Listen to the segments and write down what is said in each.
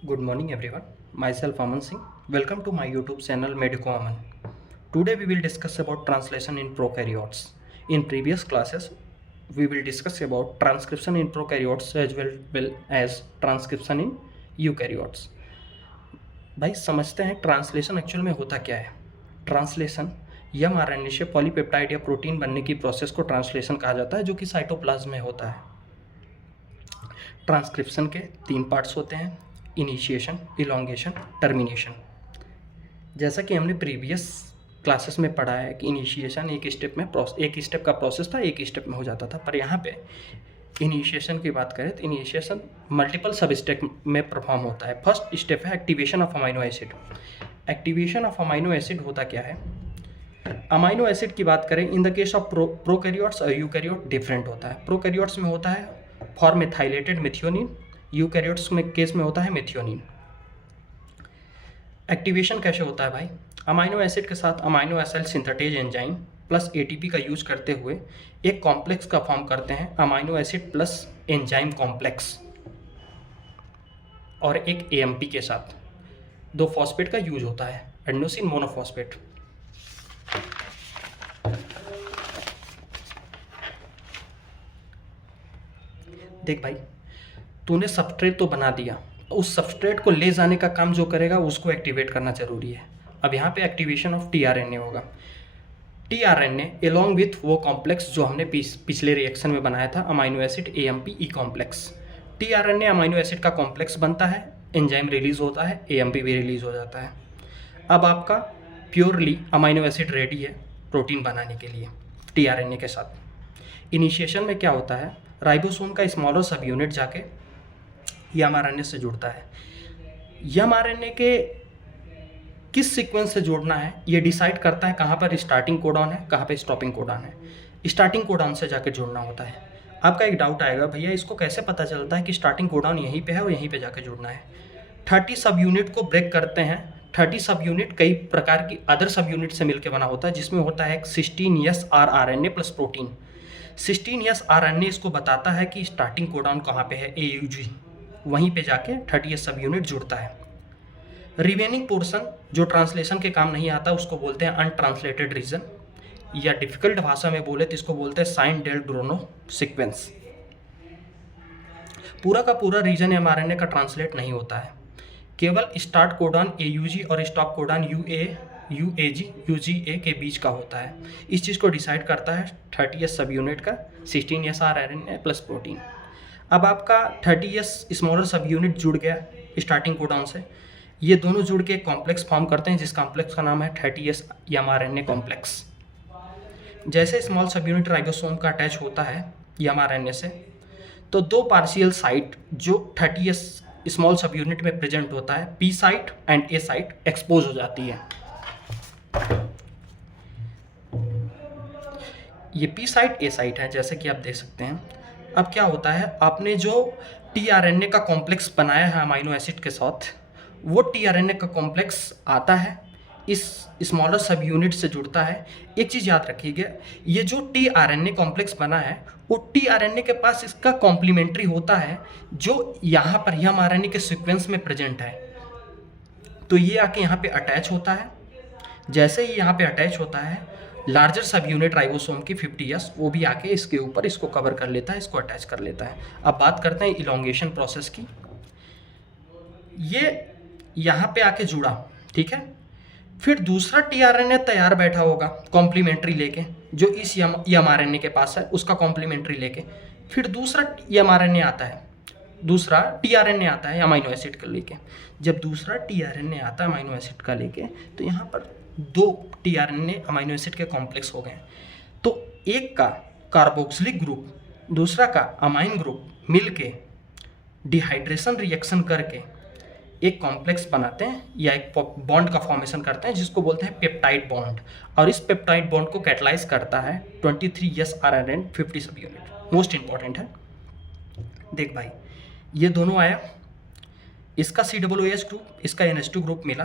Good morning everyone. Myself Aman Singh. Welcome to my YouTube channel Medico Aman. Today we will discuss about translation in prokaryotes. In previous classes we will discuss about transcription in prokaryotes as well as transcription in eukaryotes. भाई समझते हैं translation actual में होता क्या है। Translation mRNA से polypeptide या protein बनने की प्रोसेस को ट्रांसलेशन कहा जाता है, जो कि साइटोप्लाज्म में होता है। ट्रांसक्रिप्शन के 3 पार्ट्स होते हैं: इनिशिएशन, इलोंगेशन, टर्मिनेशन। जैसा कि हमने प्रीवियस क्लासेस में पढ़ा है कि इनिशिएशन एक स्टेप का प्रोसेस था, एक स्टेप में हो जाता था। पर यहाँ पे इनिशिएशन की बात करें तो इनिशिएशन मल्टीपल सब स्टेप में परफॉर्म होता है। फर्स्ट स्टेप है activation of amino acid. Activation of amino acid होता क्या है? अमाइनो एसिड की बात करें, in the case of prokaryotes और यूकैरियोट डिफरेंट होता है। प्रोकैरियोट्स में होता है फॉर्मेथाइलेटेड मेथियोनिन, यूकैरियोट्स में केस में होता है मेथियोनिन। एक्टिवेशन कैसे होता है भाई? अमाइनो एसिड के साथ amino acid synthetase enzyme plus ATP का यूज करते हुए एक कॉम्प्लेक्स का फॉर्म करते हैं, amino acid plus enzyme complex, और एक एएमपी के साथ 2 फॉस्फेट का यूज होता है, एडेनोसिन मोनोफॉस्फेट। देख भाई, तूने सबस्ट्रेट तो बना दिया, उस सबस्ट्रेट को ले जाने का काम जो करेगा उसको एक्टिवेट करना जरूरी है। अब यहाँ पे एक्टिवेशन ऑफ टीआरएनए होगा। टीआरएनए एलोंग विथ वो कॉम्प्लेक्स जो हमने पिछले रिएक्शन में बनाया था, अमाइनो एसिड एएमपी ई कॉम्प्लेक्स। टीआरएनए अमाइनो एसिड का कॉम्प्लेक्स बनता है, एंजाइम रिलीज होता है, एएमपी भी रिलीज हो जाता है। अब आपका प्योरली अमाइनो एसिड रेडी है प्रोटीन बनाने के लिए टीआरएनए के साथ। इनिशिएशन में क्या होता है, राइबोसोम का स्मॉलर सब यूनिट जाके mRNA से जुड़ता है। mRNA के किस सीक्वेंस से जोड़ना है ये डिसाइड करता है कहाँ पर स्टार्टिंग कोडॉन है, कहाँ पे स्टॉपिंग कोडॉन है। स्टार्टिंग कोडॉन से जाके जुड़ना होता है। आपका एक डाउट आएगा, भैया इसको कैसे पता चलता है कि स्टार्टिंग कोडॉन यहीं पे है और यहीं पे जाके जुड़ना है? 30 सब यूनिट को ब्रेक करते हैं। 30 सब यूनिट कई प्रकार की अदर सब यूनिट से मिलकर बना होता है, जिसमें होता है 16S rRNA plus protein. 16S rRNA इसको बताता है कि स्टार्टिंग कोडॉन कहाँ पे है, AUG, वहीं पे जाके 30 सब यूनिट जुड़ता है। रिमेनिंग पोर्शन जो ट्रांसलेशन के काम नहीं आता उसको बोलते हैं अनट्रांसलेटेड रीजन, या डिफिकल्ट भाषा में बोले तो इसको बोलते हैं साइन डेल ब्रोनो सीक्वेंस। पूरा का पूरा रीजन mRNA का ट्रांसलेट नहीं होता है, केवल स्टार्ट कोडॉन AUG और स्टॉप कोडॉन UAG UGA के बीच का होता है। इस चीज़ को डिसाइड करता है 30S सब यूनिट का 16S rRNA प्लस प्रोटीन। अब आपका 30S स्मॉलर सब यूनिट जुड़ गया स्टार्टिंग कोडॉन से, ये दोनों जुड़ के एक कॉम्प्लेक्स फॉर्म करते हैं जिस कॉम्प्लेक्स का नाम है 30S mRNA कॉम्प्लेक्स। जैसे स्मॉल सब यूनिट राइबोसोम का अटैच होता है mRNA से, तो 2 पार्शियल साइट जो 30S स्मॉल सब यूनिट में प्रेजेंट होता है, P site and A site, expose हो जाती है। ये पी साइट ए साइट है जैसे कि आप देख सकते हैं। अब क्या होता है, आपने जो टीआरएनए का कॉम्प्लेक्स बनाया है अमाइनो एसिड के साथ, वो टीआरएनए का कॉम्प्लेक्स आता है इस स्मॉलर सब यूनिट से जुड़ता है। एक चीज़ याद रखिएगा, ये जो टीआरएनए कॉम्प्लेक्स बना है वो टीआरएनए के पास इसका कॉम्प्लीमेंट्री होता है जो यहाँ पर mRNA के सीक्वेंस में प्रेजेंट है। तो ये आके यहाँ पे अटैच होता है। जैसे ही यहाँ पे अटैच होता है, लार्जर सब यूनिट राइबोसोम की 50S वो भी आके इसके ऊपर इसको कवर कर लेता है, इसको अटैच कर लेता है। अब बात करते हैं इलोंगेशन प्रोसेस की। ये यहाँ पे आके जुड़ा, ठीक है, फिर दूसरा टीआरएनए तैयार बैठा होगा कॉम्प्लीमेंट्री लेके, जो इस mRNA के पास है उसका कॉम्प्लीमेंट्री लेके, फिर दूसरा mRNA आता है, दूसरा टीआरएनए आता है अमाइनो एसिड का लेके। जब दूसरा टीआरएनए आता है अमाइनो एसिड का लेके, तो यहाँ पर 2 टीआरएनए अमाइनो एसिड के कॉम्प्लेक्स हो गए। तो एक का कार्बोक्सिलिक ग्रुप, दूसरा का अमाइन ग्रुप मिलके डिहाइड्रेशन रिएक्शन करके एक कॉम्प्लेक्स बनाते हैं या एक बॉन्ड का फॉर्मेशन करते हैं जिसको बोलते हैं पेप्टाइड बॉन्ड, और इस पेप्टाइड बॉन्ड को कैटलाइज करता है 23S rRNA 50 सब यूनिट। मोस्ट इंपॉर्टेंट है। देख भाई, ये दोनों आया, इसका COOH ग्रुप, इसका NH2 ग्रुप मिला,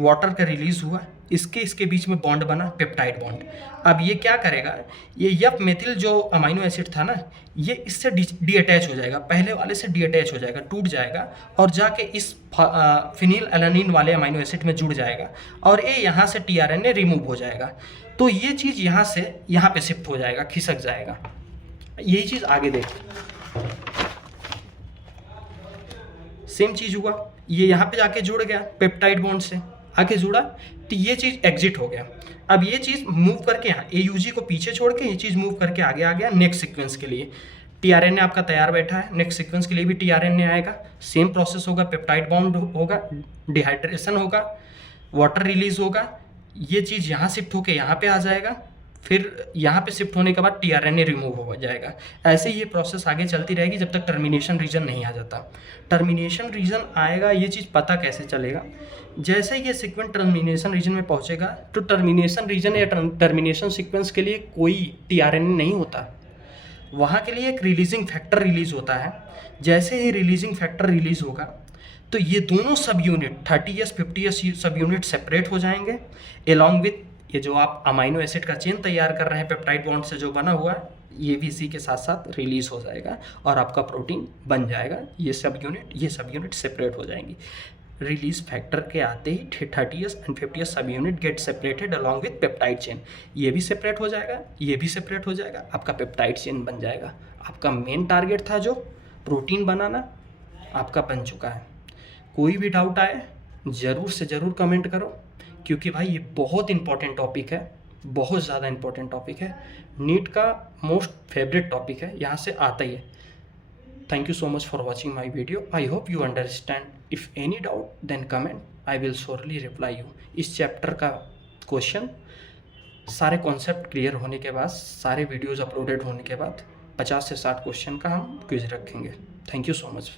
वाटर का रिलीज हुआ, इसके बीच में बॉन्ड बना, पेप्टाइड बॉन्ड। अब ये क्या करेगा, ये यप मेथिल जो अमाइनो एसिड था ना, ये इससे डी अटैच हो जाएगा, पहले वाले से डी अटैच हो जाएगा, टूट जाएगा और जाके इस फिनिल एलानिन वाले अमाइनो एसिड में जुड़ जाएगा और ये यहाँ से टीआरएनए रिमूव हो जाएगा। तो ये चीज़ यहाँ से यहाँ पे शिफ्ट हो जाएगा, खिसक जाएगा। यही चीज़ आगे देख, सेम चीज़ हुआ, ये यहाँ पे जाके जुड़ गया, पेप्टाइड बॉन्ड से आके जुड़ा, तो ये चीज़ एग्जिट हो गया। अब ये चीज़ मूव करके यहाँ AUG को पीछे छोड़ के ये चीज़ मूव करके आगे आ गया नेक्स्ट सीक्वेंस के लिए। टीआरएनए आपका तैयार बैठा है, नेक्स्ट सीक्वेंस के लिए भी टीआरएनए आएगा, सेम प्रोसेस होगा, पेप्टाइड बॉन्ड होगा, डिहाइड्रेशन होगा, वाटर रिलीज होगा, ये चीज़ यहाँ शिफ्ट होके यहाँ पे आ जाएगा, फिर यहाँ पे शिफ्ट होने के बाद टीआरएनए रिमूव हो जाएगा। ऐसे ही ये प्रोसेस आगे चलती रहेगी जब तक टर्मिनेशन रीजन नहीं आ जाता। टर्मिनेशन रीजन आएगा, ये चीज़ पता कैसे चलेगा, जैसे ये सीक्वेंस टर्मिनेशन रीजन में पहुँचेगा तो टर्मिनेशन रीजन या टर्मिनेशन सीक्वेंस के लिए कोई टीआरएनए नहीं होता, वहाँ के लिए एक रिलीजिंग फैक्टर रिलीज होता है। जैसे ही रिलीजिंग फैक्टर रिलीज होगा तो ये दोनों सब यूनिट 30S 50S सब यूनिट सेपरेट हो जाएंगे, एलॉन्ग विथ ये जो आप अमाइनो एसिड का चेन तैयार कर रहे हैं पेप्टाइड बॉन्ड से जो बना हुआ है, ये भी इसी के साथ साथ रिलीज हो जाएगा और आपका प्रोटीन बन जाएगा। ये सब यूनिट सेपरेट हो जाएंगी। रिलीज फैक्टर के आते ही 30S एंड 50S सब unit get separated along with peptide chain, ये भी सेपरेट हो जाएगा, ये भी सेपरेट हो जाएगा, आपका पेप्टाइड चेन बन जाएगा। आपका मेन टारगेट था जो प्रोटीन बनाना, आपका बन चुका है। कोई भी डाउट आए ज़रूर से ज़रूर कमेंट करो, क्योंकि भाई ये बहुत इंपॉर्टेंट टॉपिक है, बहुत ज़्यादा इंपॉर्टेंट टॉपिक है, नीट का मोस्ट फेवरेट टॉपिक है, यहाँ से आता ही है। Thank you so much for watching my video. I hope you understand. If any doubt, then comment. I will surely reply you. इस चैप्टर का क्वेश्चन सारे कॉन्सेप्ट क्लियर होने के बाद, सारे वीडियोज़ अपलोडेड होने के बाद 50 से 60 क्वेश्चन का हम क्विज रखेंगे। Thank you so much.